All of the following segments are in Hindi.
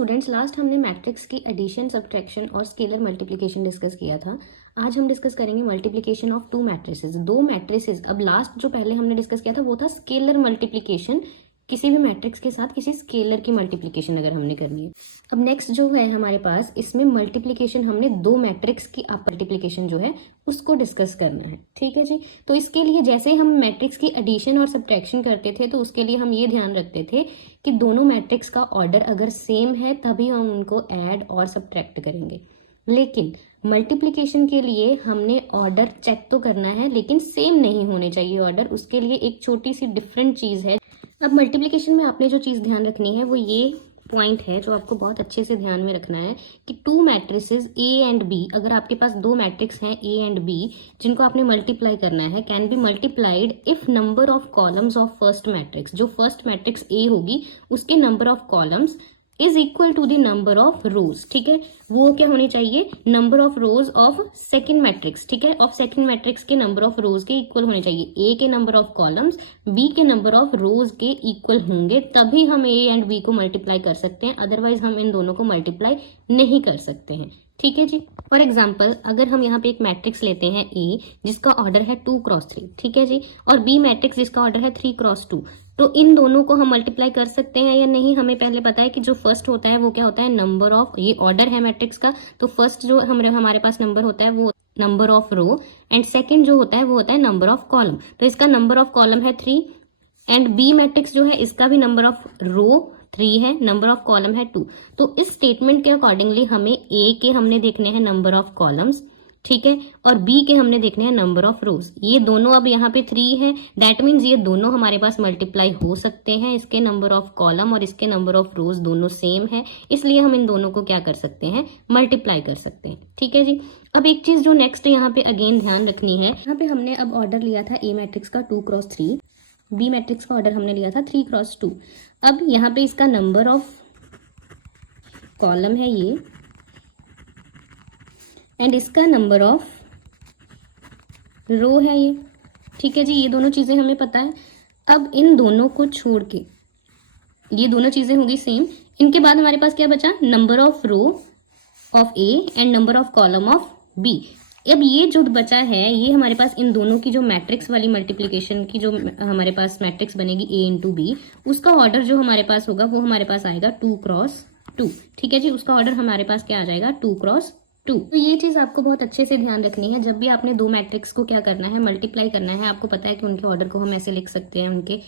स्टूडेंट्स, लास्ट हमने मैट्रिक्स की एडिशन, सब्ट्रैक्शन और स्केलर मल्टीप्लिकेशन डिस्कस किया था। आज हम डिस्कस करेंगे मल्टीप्लिकेशन ऑफ टू मैट्रिसेस, दो मैट्रिसेस। अब लास्ट जो पहले हमने डिस्कस किया था वो था स्केलर मल्टीप्लिकेशन, किसी भी मैट्रिक्स के साथ किसी स्केलर की मल्टीप्लिकेशन अगर हमने करनी है। अब नेक्स्ट जो है हमारे पास, इसमें मल्टीप्लिकेशन हमने दो मैट्रिक्स की आप मल्टीप्लिकेशन जो है उसको डिस्कस करना है। ठीक है जी। तो इसके लिए जैसे हम मैट्रिक्स की एडिशन और सब्ट्रैक्शन करते थे तो उसके लिए हम ये ध्यान रखते थे कि दोनों मैट्रिक्स का ऑर्डर अगर सेम है तभी हम उनको ऐड और सब्ट्रैक्ट करेंगे। लेकिन मल्टीप्लिकेशन के लिए हमने ऑर्डर चेक तो करना है, लेकिन सेम नहीं होने चाहिए ऑर्डर। उसके लिए एक छोटी सी डिफरेंट चीज है। अब मल्टीप्लिकेशन में आपने जो चीज ध्यान रखनी है वो ये पॉइंट है जो आपको बहुत अच्छे से ध्यान में रखना है कि two matrices A and B, अगर आपके पास दो मैट्रिक्स हैं ए एंड बी जिनको आपने मल्टीप्लाई करना है, can be multiplied if number of columns of first matrix, जो फर्स्ट मैट्रिक्स ए होगी उसके number of columns is equal to the number of rows. ठीक है, वो क्या होनी चाहिए, number of rows of second matrix. ठीक है, ऑफ सेकंड मैट्रिक्स के नंबर ऑफ रोज के इक्वल होने चाहिए। ए के नंबर ऑफ कॉलम्स बी के नंबर ऑफ रोज के इक्वल होंगे तभी हम ए एंड बी को मल्टीप्लाई कर सकते हैं, अदरवाइज हम इन दोनों को मल्टीप्लाई नहीं कर सकते हैं। ठीक है जी। फॉर एग्जाम्पल, अगर हम यहाँ पे एक मैट्रिक्स लेते हैं ए जिसका ऑर्डर है 2x3, ठीक है जी, और बी मैट्रिक्स जिसका ऑर्डर है 3x2, तो इन दोनों को हम मल्टीप्लाई कर सकते हैं या नहीं, हमें पहले पता है कि जो फर्स्ट होता है वो क्या होता है, नंबर ऑफ, ये ऑर्डर है मैट्रिक्स का, तो फर्स्ट जो हमारे पास नंबर होता है वो number of row, and second जो होता है वो होता है नंबर ऑफ कॉलम। तो इसका नंबर ऑफ कॉलम है 3, एंड बी मैट्रिक्स जो है इसका भी नंबर ऑफ रो 3 है, नंबर ऑफ कॉलम है 2। तो इस स्टेटमेंट के अकॉर्डिंगली हमें ए के हमने देखने हैं नंबर ऑफ कॉलम्स, ठीक है, और बी के हमने देखने हैं नंबर ऑफ रोज। ये दोनों अब यहाँ पे 3 है, दैट मीन्स ये दोनों हमारे पास मल्टीप्लाई हो सकते हैं। इसके नंबर ऑफ कॉलम और इसके नंबर ऑफ रोज दोनों सेम है, इसलिए हम इन दोनों को क्या कर सकते हैं, मल्टीप्लाई कर सकते हैं। ठीक है जी। अब एक चीज जो नेक्स्ट यहाँ पे अगेन ध्यान रखनी है, यहाँ पे हमने अब ऑर्डर लिया था ए मैट्रिक्स का 2x3, बी मैट्रिक्स का ऑर्डर हमने लिया था 3x2। अब यहाँ पे इसका नंबर ऑफ कॉलम है ये, एंड इसका नंबर ऑफ रो है ये। ठीक है जी, ये दोनों चीजें हमें पता है। अब इन दोनों को छोड़ के ये दोनों चीजें होंगी सेम। इनके बाद हमारे पास क्या बचा, number of row of A and number of column of B. अब ये जो बचा है ये हमारे पास इन दोनों की जो मैट्रिक्स वाली मल्टीप्लिकेशन की जो हमारे पास मैट्रिक्स बनेगी ए इंटू बी, उसका ऑर्डर जो हमारे पास होगा वो हमारे पास आएगा 2x2। ठीक है जी, उसका ऑर्डर हमारे पास क्या आ जाएगा, 2x2। तो ये चीज आपको बहुत अच्छे से ध्यान रखनी है। जब भी आपने दो मैट्रिक्स को क्या करना है, मल्टीप्लाई करना है, आपको पता है कि उनके ऑर्डर को हम ऐसे लिख सकते हैं, उनके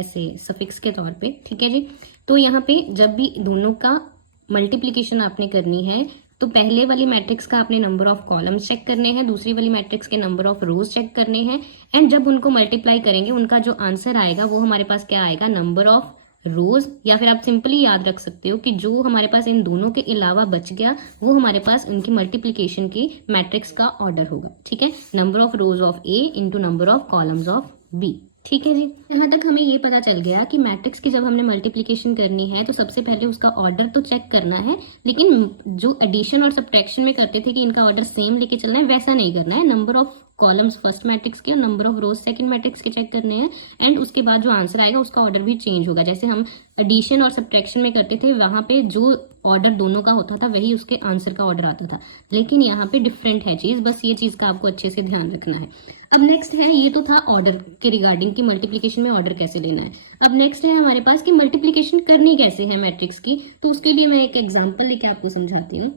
ऐसे सफिक्स के तौर पे। ठीक है जी। तो यहाँ पे जब भी दोनों का मल्टीप्लीकेशन आपने करनी है तो पहले वाली मैट्रिक्स का आपने नंबर ऑफ कॉलम्स चेक करने हैं, दूसरी वाली मैट्रिक्स के नंबर ऑफ रोज चेक करने हैं, एंड जब उनको मल्टीप्लाई करेंगे उनका जो आंसर आएगा वो हमारे पास क्या आएगा, नंबर ऑफ रोज। या फिर आप सिंपली याद रख सकते हो कि जो हमारे पास इन दोनों के अलावा बच गया वो हमारे पास उनकी मल्टीप्लीकेशन की मैट्रिक्स का ऑर्डर होगा। ठीक है, number of rows of A into number of columns of B. ठीक है जी। यहाँ तक हमें ये पता चल गया कि मैट्रिक्स की जब हमने मल्टीप्लिकेशन करनी है तो सबसे पहले उसका ऑर्डर तो चेक करना है, लेकिन जो एडिशन और सब्ट्रैक्शन में करते थे कि इनका ऑर्डर सेम लेके चलना है, वैसा नहीं करना है। Number of columns first matrix के और number of rose second matrix के चेक करने हैं, एंड उसके बाद जो आंसर आएगा उसका ऑर्डर भी चेंज होगा। जैसे हम एडिशन और सब्ट्रैक्शन में करते थे वहां पे जो ऑर्डर दोनों का होता था वही उसके आंसर का ऑर्डर आता था, लेकिन यहाँ पे डिफरेंट है चीज, बस ये चीज का आपको अच्छे से ध्यान रखना है। अब नेक्स्ट है, ये तो था ऑर्डर के रिगार्डिंग कि मल्टीप्लिकेशन में ऑर्डर कैसे लेना है। अब नेक्स्ट है हमारे पास कि मल्टीप्लिकेशन करनी कैसे है मैट्रिक्स की, तो उसके लिए मैं एक एग्जाम्पल लेके आपको समझाती हूँ।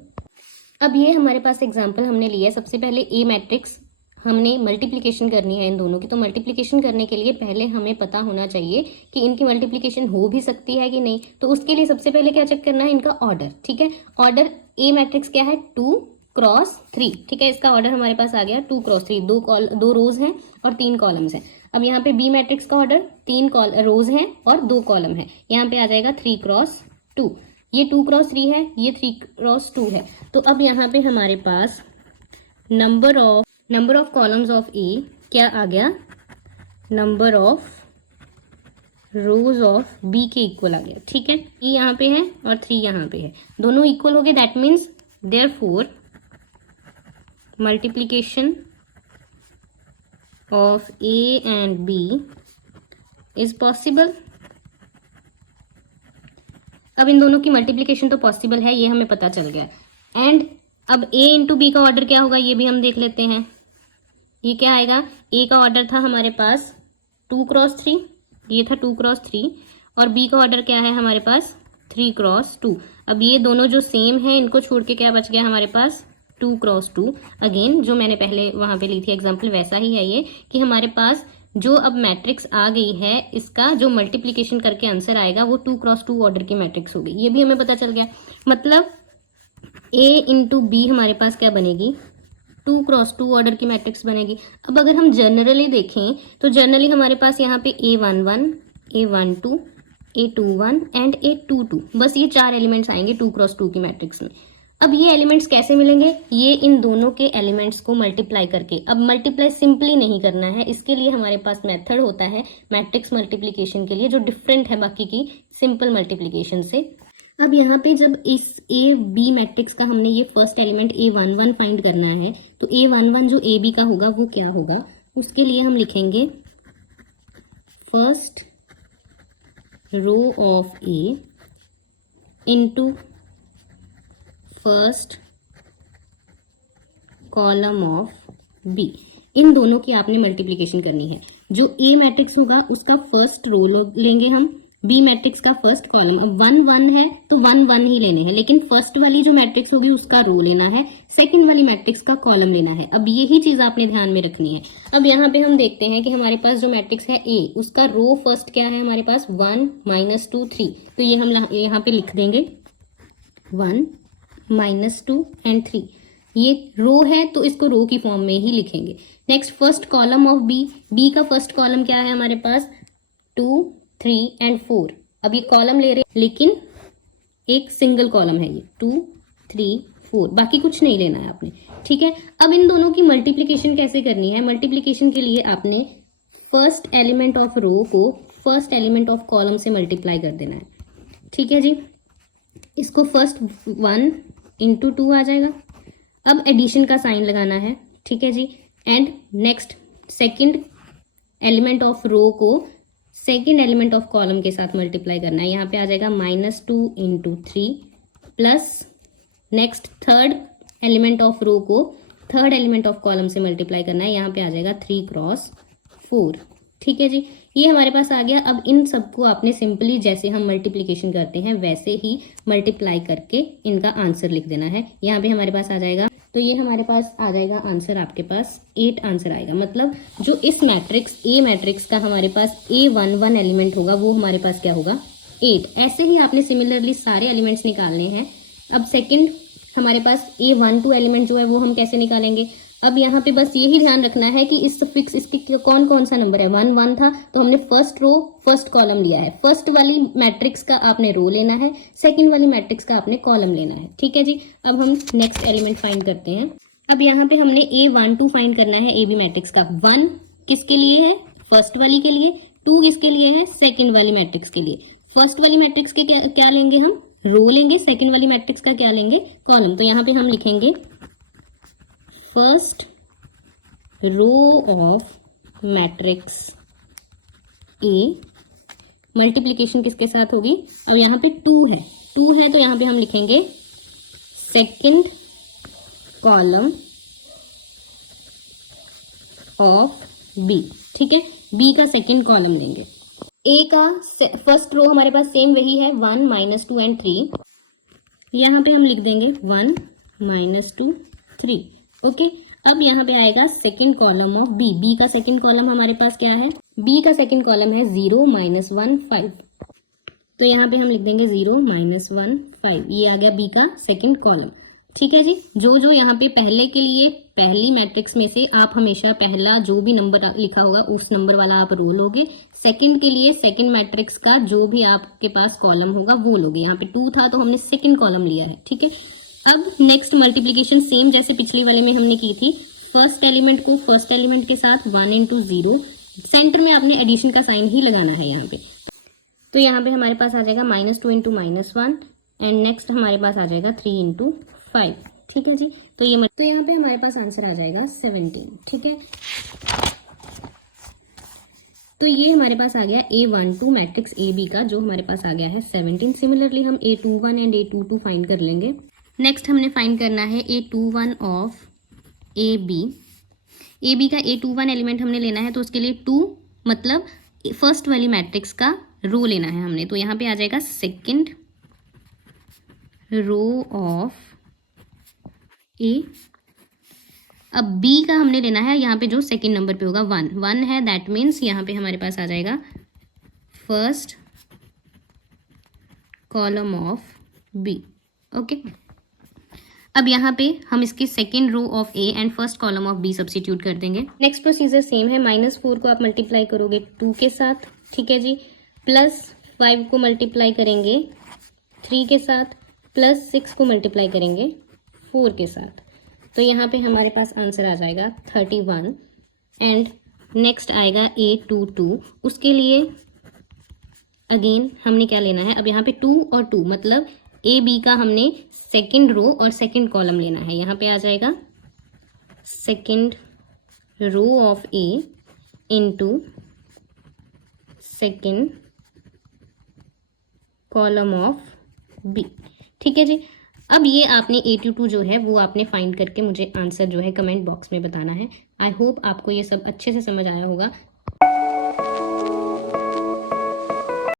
अब ये हमारे पास एग्जाम्पल हमने लिया है। सबसे पहले ए मैट्रिक्स हमने मल्टीप्लिकेशन करनी है इन दोनों की, तो मल्टीप्लिकेशन करने के लिए पहले हमें पता होना चाहिए कि इनकी मल्टीप्लिकेशन हो भी सकती है कि नहीं। तो उसके लिए सबसे पहले क्या चेक करना है, इनका ऑर्डर। ठीक है, ऑर्डर ए मैट्रिक्स क्या है, 2x3। ठीक है, इसका ऑर्डर हमारे पास आ गया 2x3, दो रोज हैं और 3 कॉलम्स हैं। अब यहाँ पे बी मैट्रिक्स का ऑर्डर 3 रोज हैं और 2 कॉलम है, यहाँ पे आ जाएगा 3x2। ये 2x3 है, ये 3x2 है। तो अब यहाँ पे हमारे पास number of columns of A क्या आ गया, number of rows of B के इक्वल आ गया। ठीक है, ये यहाँ पे है और 3 यहाँ पे है, दोनों इक्वल हो गए। That means therefore multiplication of A and B is possible. अब इन दोनों की मल्टीप्लिकेशन तो पॉसिबल है, ये हमें पता चल गया। एंड अब A इंटू बी का ऑर्डर क्या होगा ये भी हम देख लेते हैं। ये क्या आएगा, A का ऑर्डर था हमारे पास 2x3, ये था 2x3, और B का ऑर्डर क्या है हमारे पास 3x2। अब ये दोनों जो सेम है इनको छोड़ के क्या बच गया हमारे पास 2x2। अगेन जो मैंने पहले वहां पे ली थी एग्जाम्पल वैसा ही है ये, कि हमारे पास जो अब मैट्रिक्स आ गई है इसका जो मल्टीप्लीकेशन करके आंसर आएगा वो 2x2 ऑर्डर की मैट्रिक्स होगी, ये भी हमें पता चल गया। मतलब A इंटू बी हमारे पास क्या बनेगी 2x2 ऑर्डर की मैट्रिक्स बनेगी। अब अगर हम जनरली देखें तो जनरली हमारे पास यहाँ पे A11, A12, A21 and A22, बस ये 4 एलिमेंट्स आएंगे 2x2 की मैट्रिक्स में। अब ये एलिमेंट्स कैसे मिलेंगे, ये इन दोनों के एलिमेंट्स को मल्टीप्लाई करके। अब मल्टीप्लाई सिंपली नहीं करना है, इसके लिए हमारे पास मेथड होता है मैट्रिक्स मल्टीप्लिकेशन के लिए जो डिफरेंट है बाकी की सिंपल मल्टीप्लिकेशन से। अब यहाँ पे जब इस ए बी मैट्रिक्स का हमने ये फर्स्ट एलिमेंट A11 फाइंड करना है तो A11 जो ए बी का होगा वो क्या होगा, उसके लिए हम लिखेंगे first row of A into first column of B। इन दोनों की आपने मल्टीप्लिकेशन करनी है। जो A मैट्रिक्स होगा उसका फर्स्ट रो लेंगे हम, B मैट्रिक्स का फर्स्ट कॉलम। अब 1 1 है तो 1 1 ही लेने हैं, लेकिन फर्स्ट वाली जो मैट्रिक्स होगी उसका रो लेना है, सेकंड वाली मैट्रिक्स का कॉलम लेना है। अब यही चीज आपने ध्यान में रखनी है। अब यहाँ पे हम देखते हैं कि हमारे पास जो मैट्रिक्स है A उसका रो फर्स्ट क्या है हमारे पास 1 -2 3, तो ये हम यहाँ पे लिख देंगे 1 -2 एंड 3। ये रो है तो इसको रो की फॉर्म में ही लिखेंगे। Next first column of B, B का फर्स्ट कॉलम क्या है हमारे पास 2 3 एंड 4। अब ये कॉलम ले रहे हैं लेकिन एक सिंगल कॉलम है ये 2 3 4, बाकी कुछ नहीं लेना है आपने, ठीक है। अब इन दोनों की मल्टीप्लिकेशन कैसे करनी है, मल्टीप्लिकेशन के लिए आपने फर्स्ट एलिमेंट ऑफ रो को फर्स्ट एलिमेंट ऑफ कॉलम से मल्टीप्लाई कर देना है, ठीक है जी। इसको फर्स्ट 1 इंटू 2 आ जाएगा। अब एडिशन का साइन लगाना है, ठीक है जी। And next second element of row को सेकंड एलिमेंट ऑफ कॉलम के साथ मल्टीप्लाई करना है। यहाँ पे आ जाएगा -2 into 3 plus next third element of row को थर्ड एलिमेंट ऑफ कॉलम से मल्टीप्लाई करना है। यहाँ पे आ जाएगा 3x4, ठीक है जी। ये हमारे पास आ गया। अब इन सबको आपने सिंपली जैसे हम मल्टीप्लिकेशन करते हैं वैसे ही मल्टीप्लाई करके इनका आंसर लिख देना है। यहाँ पे हमारे पास आ जाएगा, तो ये हमारे पास आ जाएगा आंसर, आपके पास 8 आंसर आएगा। मतलब जो इस मैट्रिक्स ए मैट्रिक्स का हमारे पास A11 एलिमेंट होगा वो हमारे पास क्या होगा 8। ऐसे ही आपने सिमिलरली सारे एलिमेंट्स निकालने हैं। अब सेकंड हमारे पास A12 एलिमेंट जो है वो हम कैसे निकालेंगे। अब यहाँ पे बस यही ध्यान रखना है कि इस फिक्स इसके कौन कौन सा नंबर है। 1 1 था तो हमने फर्स्ट रो फर्स्ट कॉलम लिया है। फर्स्ट वाली मैट्रिक्स का आपने रो लेना है, सेकंड वाली मैट्रिक्स का आपने कॉलम लेना है, ठीक है जी। अब हम नेक्स्ट एलिमेंट फाइंड करते हैं। अब यहाँ पे हमने A12 फाइंड करना है ए बी मैट्रिक्स का। 1 किसके लिए है फर्स्ट वाली के लिए, 2 किसके लिए है सेकंड वाली मैट्रिक्स के लिए। फर्स्ट वाली मैट्रिक्स के क्या लेंगे हम रो लेंगे, सेकंड वाली मैट्रिक्स का क्या लेंगे कॉलम। तो यहाँ पे हम लिखेंगे first row of matrix A, multiplication किसके साथ होगी। अब यहाँ पे 2 है तो यहाँ पे हम लिखेंगे सेकंड कॉलम ऑफ बी, ठीक है। बी का सेकंड कॉलम लेंगे। ए का फर्स्ट रो हमारे पास सेम वही है 1 -2 एंड 3। यहाँ पे हम लिख देंगे 1 -2 3, ओके। अब यहाँ पे आएगा second column of B. B का सेकंड कॉलम हमारे पास क्या है, बी का सेकंड कॉलम है 0 -1 5, तो यहाँ पे हम लिख देंगे 0 -1 5। ये आ गया बी का सेकंड कॉलम, ठीक है जी। जो यहाँ पे पहले के लिए पहली मैट्रिक्स में से आप हमेशा पहला जो भी नंबर लिखा होगा उस नंबर वाला आप रो लोगे। सेकंड के लिए सेकंड मैट्रिक्स का जो भी आपके पास कॉलम होगा वो लोगे। यहाँ पे 2 था तो हमने सेकंड कॉलम लिया है, ठीक है। अब नेक्स्ट मल्टीप्लिकेशन सेम जैसे पिछली वाले में हमने की थी। फर्स्ट एलिमेंट को फर्स्ट एलिमेंट के साथ 1 इंटू 0, सेंटर में आपने एडिशन का साइन ही लगाना है यहाँ पे। तो यहाँ पे हमारे पास आ जाएगा -2 इंटू -1 एंड नेक्स्ट हमारे पास आ जाएगा 3 इंटू 5, ठीक है जी। तो यहाँ पे हमारे पास आंसर आ जाएगा 17, ठीक है। तो ये हमारे पास आ गया A12 मैट्रिक्स AB का, जो हमारे पास आ गया है 17। सिमिलरली हम A21 एंड A22 फाइंड कर लेंगे। नेक्स्ट हमने फाइंड करना है A21 ऑफ AB। AB का A21 एलिमेंट हमने लेना है, तो उसके लिए 2 मतलब फर्स्ट वाली मैट्रिक्स का रो लेना है हमने। तो यहाँ पे आ जाएगा सेकंड रो ऑफ A। अब B का हमने लेना है, यहाँ पे जो सेकंड नंबर पे होगा 1 है, दैट मीन्स यहाँ पे हमारे पास आ जाएगा first column of B। Okay, अब यहाँ पे हम इसके second row of A and first column of B substitute कर देंगे। नेक्स्ट प्रोसीजर सेम है, -4 को आप मल्टीप्लाई करोगे 2 के साथ, ठीक है जी, +5 को मल्टीप्लाई करेंगे 3 के साथ, +6 को मल्टीप्लाई करेंगे 4 के साथ। तो यहाँ पे हमारे पास आंसर आ जाएगा 31 एंड नेक्स्ट आएगा A22। उसके लिए अगेन हमने क्या लेना है, अब यहाँ पे 2 और 2 मतलब AB का हमने सेकंड रो और सेकंड कॉलम लेना है। यहाँ पे आ जाएगा second row of A into second column of B, ठीक है जी। अब ये आपने A22 जो है वो आपने फाइंड करके मुझे आंसर जो है कमेंट बॉक्स में बताना है। आई होप आपको ये सब अच्छे से समझ आया होगा।